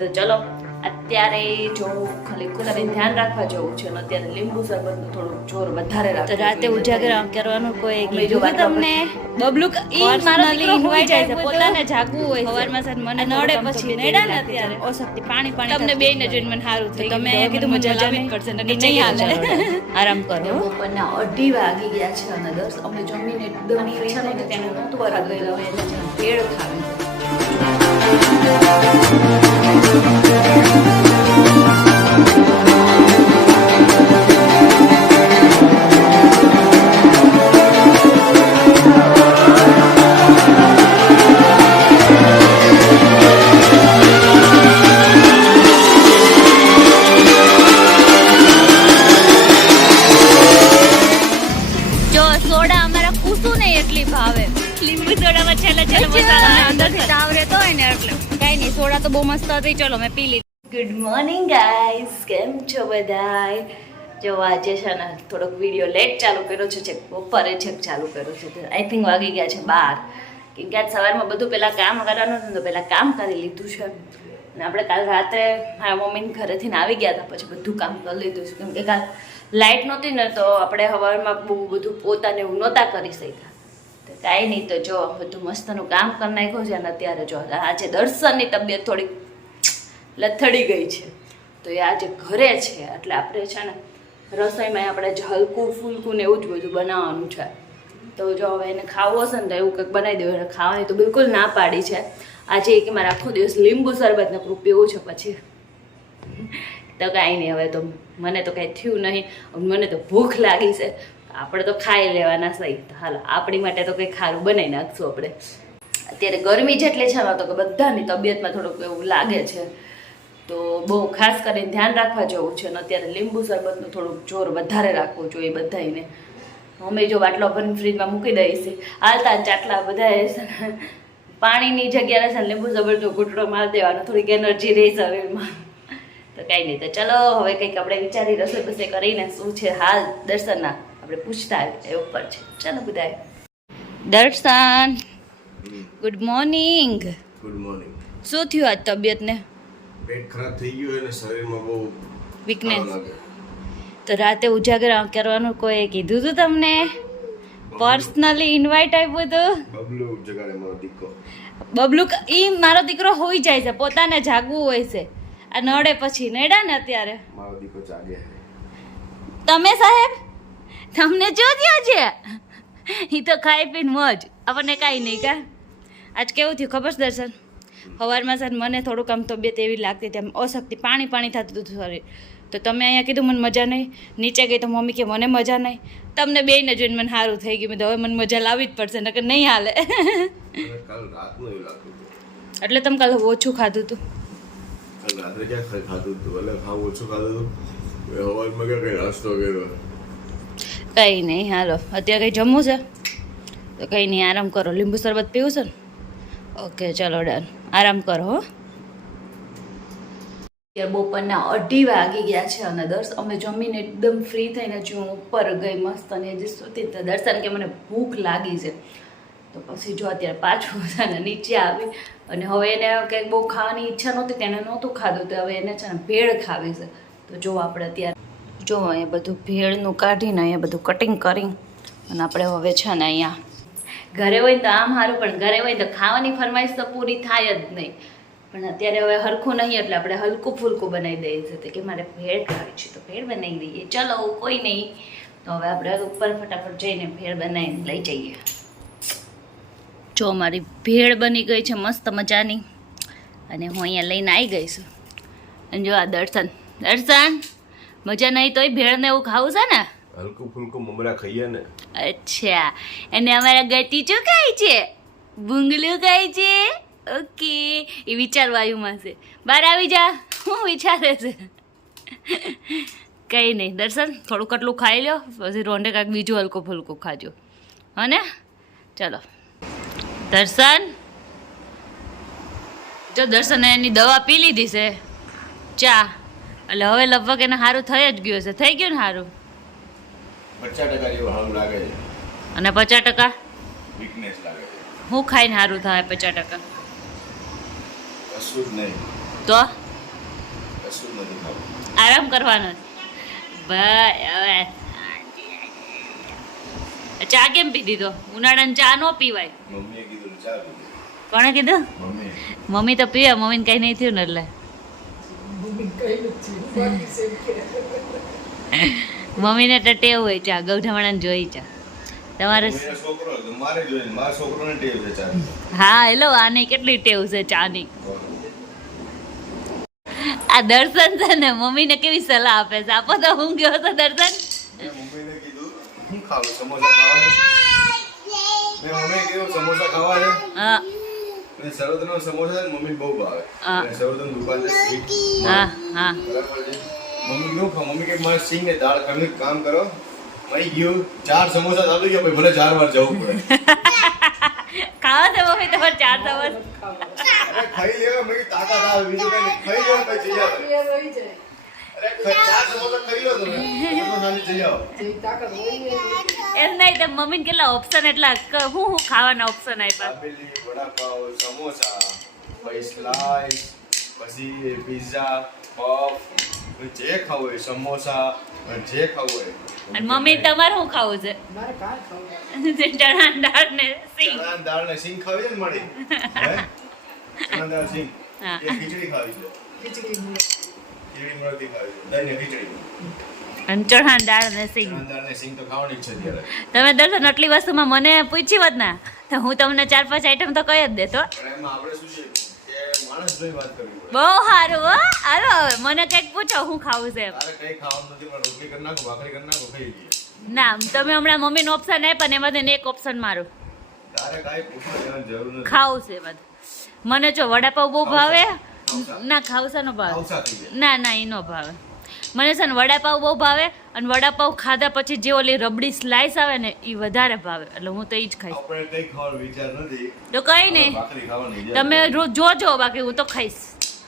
તો ચલો અત્યારે જો ખાલી કુલરની ધ્યાન રાખવા જવું છે અને અત્યારે લીંબુ શરબતનું થોડું જોર વધારે રાખવું. રાતે ઉજાગર કરવાનું કોઈ કીધું તમને બબલુક ઈ મારો દીકરો હોઈ જાય છે પોતાને જાગવું હોય સવારમાં સાત મને નડે પછી નડ્યા ને અત્યારે ઓશક્તિ પાણી તમને બેયને જોઈને મને સારું થઈ તમે અહીંયા કીધું મજા લાવી પડશે ને નહીં હાલે આરામ કરો. બપોરના 2:30 વાગી ગયા છે અને 10 અમે જમીને એકદમ ઈચ્છા નહોતી તેને નહોતું બરાબર ગયેલો હવે એને ભેળ ખાવી. જો સોડા અમારા કુસુ ને એટલી ભાવે લીંબુ સોડામાં છેલ્લે મસાલા અંદરથી તાવ રહેતો હોય ને એટલે કઈ નહીં સોડા તો બહુ મસ્ત હતી. ચલો મેં પી લીધી. ગુડ મોર્નિંગ ગાઈસ, કેમ છો બધાય? જો આજે છે ને થોડોક વિડીયો લેટ ચાલુ કર્યો છે બપોરે છેક ચાલુ કર્યો છે. આઈ થિંક વાગી ગયા છે 12 કેમ કે આજ સવારમાં બધું પહેલાં કામ કરવાનું હતું તો પહેલાં કામ કરી લીધું છે અને આપણે કાલ રાત્રે મારા મમ્મીને ઘરેથી આવી ગયા હતા પછી બધું કામ કરી લીધું છે કેમ કે કાલ લાઇટ નહોતી ને તો આપણે સવારમાં બહુ બધું પોતાને એવું નહોતા કરી શક્યા. તો કાંઈ નહીં, તો જો બધું મસ્તનું કામ કરી નાખ્યું છે અને અત્યારે જો આજે દર્શનની તબિયત થોડીક લથડી ગઈ છે તો એ આજે ઘરે છે એટલે આપણે છે ને રસોઈમાં આપણે જ હલકું ફૂલકું ને એવું જ બધું બનાવવાનું છે. તો જો હવે એને ખાવું હશે ને તો એવું કંઈક બનાવી દેવું. એને ખાવાની તો બિલકુલ ના પાડી છે. આજે કે મારે આખો દિવસ લીંબુ શરબતને પીવું છે પછી તો કાંઈ નહીં. હવે તો મને તો કાંઈ થયું નહીં, મને તો ભૂખ લાગી છે, આપણે તો ખાઈ લેવાના સહી. હાલો આપણી માટે તો કંઈક ખારું બનાવી નાખશું આપણે. અત્યારે ગરમી જેટલી છે ને તો કે બધાની તબિયતમાં થોડુંક એવું લાગે છે તો બહુ ખાસ કરીને ધ્યાન રાખવા જેવું છે અને અત્યારે લીંબુ શરબતનું થોડુંક જોર વધારે રાખવું જોઈએ બધાને. અમે જો બાટલો ભરીને ફ્રીજમાં મૂકી દઈશ હાલતા ચાટલા બધાએ પાણીની જગ્યાએ છે લીંબુ શરબતનો ઘૂંટડો મારી દેવાનો, થોડીક એનર્જી રહી શરીરમાં. તો કાંઈ નહીં, તો ચલો હવે કંઈક આપણે વિચારી રસોઈ બસોઈ કરીને શું છે હાલ દર્શનના આપણે પૂછતા એ ઉપર છે. ચાલો બધાએ. દર્શન ગુડ મોર્નિંગ. Good morning. શું થયું આજ તબિયતને? પેટ ખરાબ થઈ ગયું અને શરીરમાં બહુ વીકનેસ. લાગે. તો રાતે ઉજાગર કરવાનું કોઈ કીધું હતું તમને? પર્સનલી ઇન્વાઇટ આપ્યું હતું? બબલુ જગાડે મારો દીકરો. બબલુક ઈ મારો દીકરો હોઈ જાય છે પોતાને જાગવું હોય છે આ નડે પછી નડ્યા ને અત્યારે મારો દીકરો જાગે. તમે સાહેબ તમને જો થયો છે ઈ તો ખાઈ પીને મોજ આપણને કાંઈ નહીં કા. આજ કેવું થયું ખબર છે દર્શન? સવારમાં સર મને થોડુંક આમ તબિયત એવી લાગતી હતી આમ અશક્તિ પાણી થતું હતું શરીર. તો તમે અહીંયા કીધું મને મજા નહીં, નીચે ગઈ તો મમ્મી કે મને મજા નહીં. તમને બેયને જોઈને મને સારું થઈ ગયું. મેં તો હવે મને મજા લાવવી જ પડશે નકર નહીં હાલે. કાલ રાતનું એવું લાગતું હતું. એટલે તમે કાલે ઓછું ખાધું હતું? કાલ રાત્રે ક્યાં ખાધું હતું એટલે ખાવું ઓછું ખાધું હતું. સવારમાં ક્યાં કંઈ નાસ્તો કર્યો. કંઈ નહીં હાલો અત્યારે કંઈ જમવું છે તો કંઈ નહીં આરામ કરો. લીંબુ શરબત પીવું છે ને? ઓકે ચલો ડન, આરામ કરો હો. બપોરના 2:30 વાગી ગયા છે અને અમે જમીને એકદમ ફ્રી થઈને જો હું ઉપર ગઈ મસ્ત અને હજી સુતી તો દર્શન કે મને ભૂખ લાગી છે તો પછી જો અત્યારે પાછું છે નીચે આવી અને હવે એને કંઈક બહુ ખાવાની ઈચ્છા નહોતી તેને નહોતું ખાધું તો હવે એને છે ને ભેળ ખાવી છે. તો જો આપણે અત્યારે જો અહીંયા બધું ભેળનું કાઢીને અહીંયા બધું કટિંગ કરી અને આપણે હવે છે ને અહીંયા ઘરે હોય તો આમ સારું પણ ઘરે હોય તો ખાવાની ફરમાઈશ તો પૂરી થાય જ નહીં. પણ અત્યારે હવે હરખું નહીં એટલે આપણે હલકું ફૂલકું બનાવી દઈએ છીએ કે મારે ભેળ ખાવી છે તો ભેળ બનાવી દઈએ. ચલો કોઈ નહીં, તો હવે આપણે ઉપર ફટાફટ જઈને ભેળ બનાવીને લઈ જઈએ. જો મારી ભેળ બની ગઈ છે મસ્ત મજાની અને હું અહીંયા લઈને આવી ગઈ છું. અને જો આ દર્શન મજા નહીં તોય ભેળને એવું ખાવું છે ને? હલકું ફૂલકું મમરા ખાઈએ ને. અચ્છા અને અમારા ગટીચો ખાય છે, ભૂંગળું ખાય છે. ઓકે એ વિચારવાયુમાં છે. બહાર આવી જા, હું વિચારે છે. કંઈ નહીં દર્શન થોડું કટલું ખાઈ લો પછી રોંડે કાંઈક બીજું હલકું ફૂલકું ખાજો હો ને. ચલો દર્શન જો દર્શને એની દવા પી લીધી છે ચા એટલે હવે લગભગ એને સારું થઈ જ ગયું છે. થઈ ગયું ને સારું? 50% જેવું હારું લાગે છે અને 50% વીકનેસ લાગે છે. હું ખાઈને સારું થાય 50%? કશું જ નહીં. તો કશું જ નથી ખાવું. આરામ કરવાનો છે. ભાઈ હવે ચા કેમ પીધી તો ઉનાળાની ચા નો પીવાય. મમ્મીએ કીધું ચા પીધી. કોણે કીધું? મમ્મીએ. મમ્મી તો પીવે, મમ્મીને કઈ નહીં થયું ને એટલે મમ્મીને તો ટેવ હોય ચા, ગૌઢામણાને જોઈ ચા. તમારે મમ્મીનો છોકરો હતો, મારે જોઈને મારા છોકરોને ટેવ છે ચા. હા હેલો, આની કેટલી ટેવ છે ચાની. આ દર્શન છે ને મમ્મીને કેવી સલાહ આપે છે, આપો તો હું ગયો હતો દર્શન. મેં મમ્મીને કીધું શું ખાવું, સમોસા ખાવા છે? મેં મમ્મીને કીધું સમોસા ખાવા છે. હા અને સરોદનો સમોસા છે ને મમ્મીને બહુ ભાવે. હા. અને સરોદની દુકાન છે સ્વીટ. હા હા બરાબર છે. મમ્મી કેવું ખાવ, મમ્મી કે મારે સિંગ ને દાળ ખાઈને એક કામ કરો, મઈ ગયું 4 સમોસા આવી ગયા, પછી ભલે 4 વાર જવું પડે. ખાવા તો મમ્મી તમારે 4 દિવસ અરે ખાઈ લેવા, મેં કીધું તાકાત આવે, બીજું કઈ નહીં. ખાઈ લેવા પછી જઈ આવે. અરે 4 સમોસા ખાઈ લો તમે, તો નાની જઈ આવો. એમ નહીં તો મમ્મીને કેટલા ઓપ્શન, એટલા હું ખાવાના ઓપ્શન આપ્યા. દાબેલી, વડાપાવ, સમોસા, પછી સ્લાઈસ, પછી પિઝા, પફ, જે ખાવું હોય સમોસા, જે ખાવું હોય. અને મમ્મી તમારે શું ખાવું છે? ચણા દાળ ને સિંગ. ચણાની દાળ ને સિંગ ખાવી છે ને મળી? હે? ચણાની દાળ સિંગ. હા. એ ખીચડી ખાવી છે. ખીચડી મળતી ખાવી છે. દહીં ને ખીચડી. અને ચણા દાળ ને સિંગ. ચણાની દાળ ને સિંગ તો ખાવાની જ છે ત્યારે. તમે દર્શન આટલી વસ્તુમાં મને પૂછી હોત ને તો હું તમને 4-5 આઈટમ તો કહી જ દેતો. પણ એમાં આપણે શું છે કે માણસ જોઈ વાત કરવી પડે. બહુ સારું હો. હાલો હવે મને કંઈક પૂછો હું ખાવું છે એમ. તારે કઈ ખાવાનું નથી, પણ રોટલી કરી નાખો, ભાખરી કરી નાખો, ખાઈ લઈએ. ના તમે હમણાં મમ્મીનો ઓપ્શન આપ્યા ને એમાંથી એક ઓપ્શન મારું તારે કાંઈ પૂછવા જવાની જરૂર નથી. ખાવું છે એમાં. મને જો વડાપાવ બહુ ભાવે. ખાવસા. ના ખાવસા નો ભાવે. ખાવસા થઈ જાય. ના ના એ નો ભાવે. મને છે ને વડાપાવ બહુ ભાવે, અને વડાપાવ ખાધા પછી જે ઓલી રબડી સ્લાઈસ આવે ને એ વધારે ભાવે, એટલે હું તો એ જ ખાઈશ. આપણે કઈ ખાવાનો વિચાર નથી. તો કઈ નહીં, ભાખરી ખાવાની છે. તમે જોજો, બાકી હું તો ખાઈશ.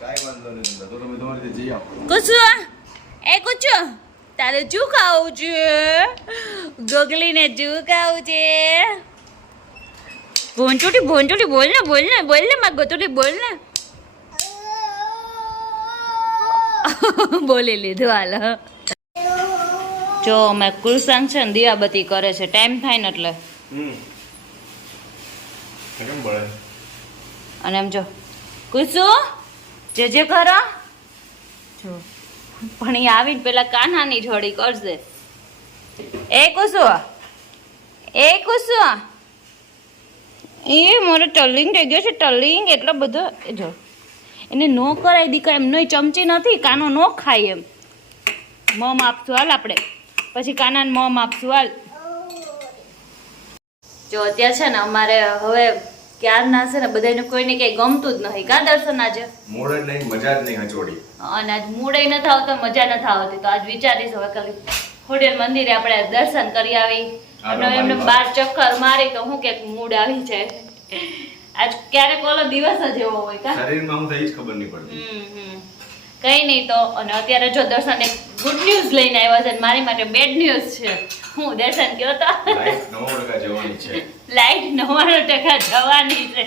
કાંઈ વાંધો નથી, તો તમે તમારી રીતે જઈ આવો. કુછુ એ કુછુ તારે શું ખાવું છે? ગોગલીને શું ખાવું છે? ભોંચુટી બોલ ને માર ગોતુટી બોલ ને. બોલી લીધું હાલ. જો અમે કુલસાંગ છે ને દિયાબત્તી કરે છે, ટાઈમ થાય ને એટલે. કેમ બળે? અને એમ જો કુસુ જે કરો જો, પણ એ આવીને પેલા કાન્હાની જોડી કરશે. એ કુસુ એ મારો ટલિંગ થઈ ગયો છે, ટલિંગ એટલો બધો. એ જો એને નો કરાય દીકા, એમ નહીં ચમચી નથી, કાનો નો ખાય એમ. મોમ આપશું હાલ આપણે, પછી કાનાને મોમ આપશું હાલ. જો અત્યારે છે ને અમારે હવે ક્યારના છે ને બધાને કોઈને કઈ ગમતું જ નહીં. કા દર્શન આજે મોડે નહીં, મજા જ નહીં હચોડી. અને આજ મૂડે નથી આવતો, મજા નથી આવતી, તો આજ વિચારીશ હવે ખાલી ખોડિયાર મંદિરે આપણે દર્શન કરી આવી અને એમને 12 ચક્કર મારી તો હું કે મૂડ આવી જાય. આજ ક્યારેક ઓલો દિવસ જ એવો હોય. કા શરીરમાં હું થઈ જ ખબર નહીં પડતી. કઈ નહીં તો. અને અત્યારે જો દર્શન એક ગુડ ન્યૂઝ લઈને આવ્યા છે, અને મારી માટે બેડ ન્યૂઝ છે. હું દર્શન કયો તો લાઈફ 9% જવાની છે. લાઈટ 99% જવાની છે.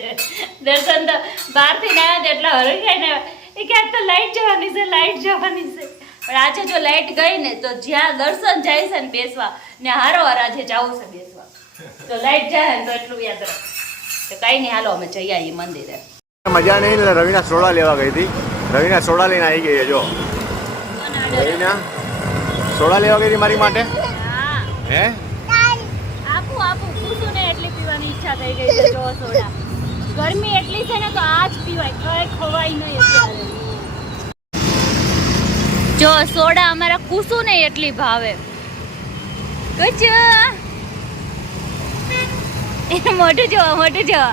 દર્શન તો બહારથી ના આવ્યા એટલા હરખાઈને આવ્યા, એ ક્યાંક તો લાઈટ જવાની છે. પણ આજે જો લાઈટ ગઈ ને તો જ્યાં દર્શન જાય છે ને બેસવા ને હારોહાર આજે જવું છે બેસવા, તો લાઈટ જાય ને તો એટલું યાદ રાખ. તો કઈ નહીં, હાલો અમે જઈ આવીએ મંદિરે. મજા નહીં એટલે રવિના સોડા લેવા ગઈ હતી. રવિના સોડા લઈને આવી ગઈ. જો રવિના સોડા લેવા ગઈ હતી મારી માટે. હા હે આપું પૂછું ને એટલી પીવાની ઈચ્છા થઈ ગઈ છે. જો સોડા ગરમી એટલી છે ને તો આ જ પીવાય, કઈ ખવાય નહીં અત્યારે. જો સોડા અમારા કુસુ ને એટલી ભાવે. કુછ મોટું જો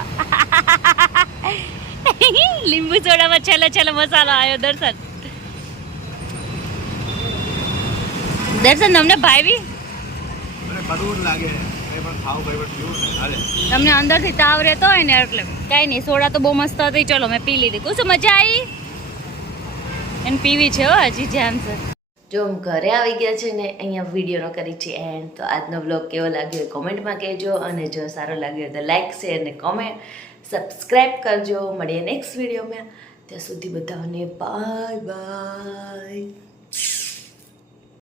લીંબુ સોડામાં છેલ્લે મસાલો આવ્યો. દર્શન તમને ભાવી? મને કડવું જ લાગે, પણ ખાવું કઈ પણ પીવું ને હાલે. તમને અંદરથી તાવ રહેતો હોય ને એટલે કઈ નહીં. સોડા તો બહુ મસ્ત હતી, ચલો મેં પી લીધી. કુછ મજા આવી એને પીવી છે હો હજી જામ છે. જો હું ઘરે આવી ગયા છે ને અહીંયા વિડીયોનો કરી છે એન્ડ. તો આજનો બ્લોગ કેવો લાગ્યો કોમેન્ટમાં કહેજો, અને જો સારો લાગ્યો તો લાઈક શેર ને કોમેન્ટ સબસ્ક્રાઈબ કરજો. મળીએ નેક્સ્ટ વિડીયોમાં. ત્યાં સુધી બધાને બાય બાય.